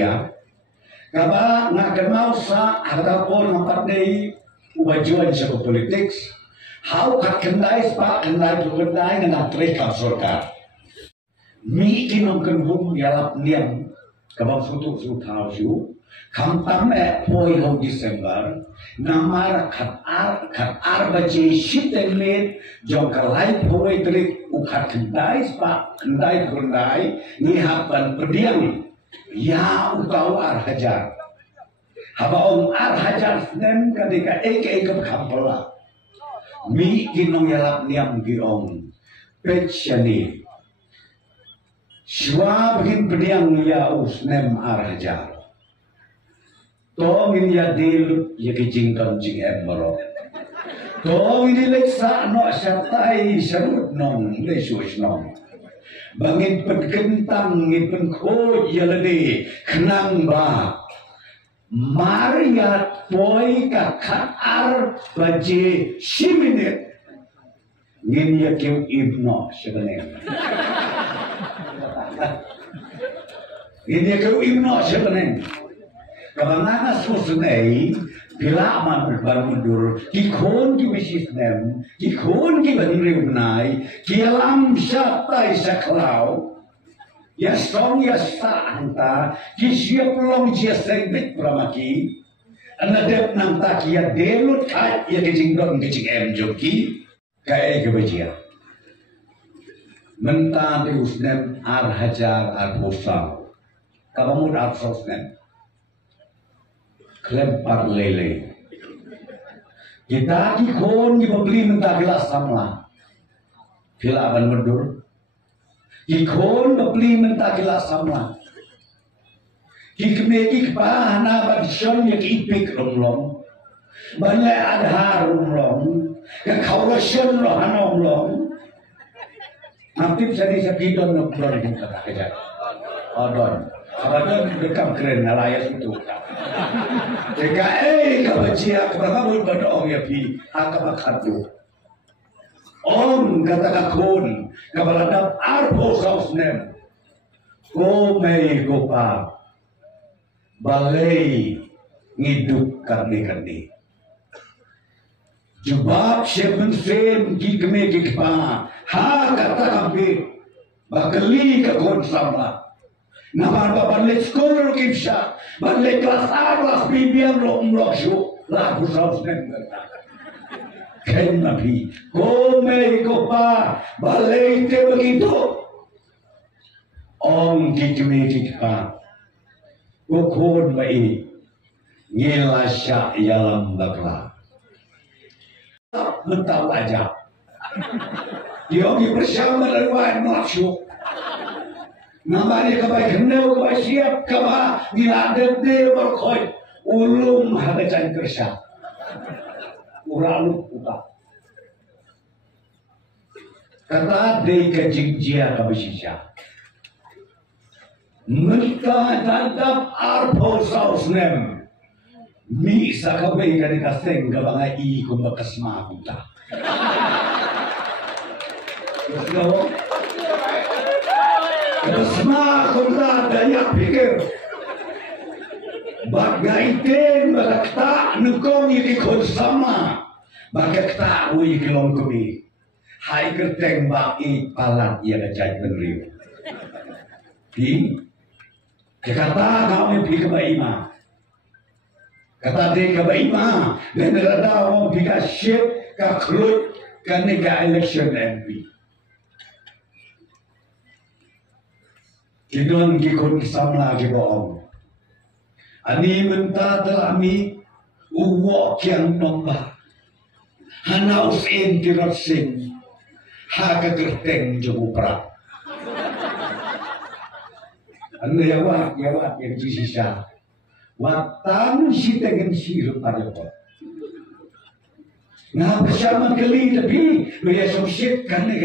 kebejian. Kaba nak kenal sa ataupun nampak ni ubajuan sa politik. How kat kendai spa kendai kendai dengan mereka surga. Mi kinong kenhum yalap niam kabang sutu tahu siu. Kam tamme poi ho Desember namara kat ar baje shiten met jong kalai poi trik ukat kendai spa kendai ni hapan pediang ya utau ar hajar haba om ar hajar snem kadika eke kampala mi kinong yalap niam giong pechani shwa begin pediang ya usnem ar hajar to min ya dil ya kijingkan jing emro to ini leksa no syatai sarut nong lesuis nong bangin penkentang ngin penko ya lede kenang ba Maria poi ka ar baje siminit ngin ya kim ibno sebenarnya ngin ya kim ibno sebenarnya Kabangan susunai bila aman bermundur kikon ki wisisnem kikon ki banriunai kialam syatai saklau ya song ya santa ki siap long jia sengbit pramaki anadep nang takia delut kat ya kejingdon kejing em joki kai kebajian mentah usnem ar hajar ar posal kabamud ar sosnem kelempar lele. Kita kikon kita beli mentah gelas samla. Bila aban mundur. Kikon beli mentah gelas samla. Kikmeki kepahana badison ya kipik romlong. Banyak adhar romlong. Kekaulasyon lo hanomlong. Nanti bisa disakidon noklon kita kejap. Odon. Abadon bekam keren alayas itu. Jika kebajian kepada berdoa ya pi akabakatu. Om kata kakun kebaladap arpo sausnem. Komei gopa balai ngiduk karni. Jubab siapun sem kikme kikpa ha kata kampi bakali kakun sama. Naman baban let school kimsa, ban let kelas kelas bibian lo umlosyo, lagu saus nengga. Ken nabi, kome kopa, balai te begitu. Om kikme kikpa, kokon mai, ngelasya yalam bakla. Mentau aja. Dia bersama dengan masuk. Namanya kebaik hendak kebaik siap kebah diladep dia berkoi ulum hadacan kersa uralup utak kata dia kejingjia kabisisya mereka tantap arpo sausnem misa kabai kani kaseng kabanga i kumbakas makuta terus Kesma kumla daya pikir bagaikan bagakta nukong ikikon sama bagakta ui kilong kumi hai kerteng baki palat ia kecai penriu pi kata kami pi kebaima kata de kebaima dan rada orang pi kasyip kaklut kaneka election MP Kidon kikon samla kiboong. Ani menta telami uwo kiang nomba. Hanaus in tirasing. Haga kerteng jumupra. Ano yawak yang jisisa. Watan si tegen sirup pada po. Nga bersama kali tapi biasa sumsit kane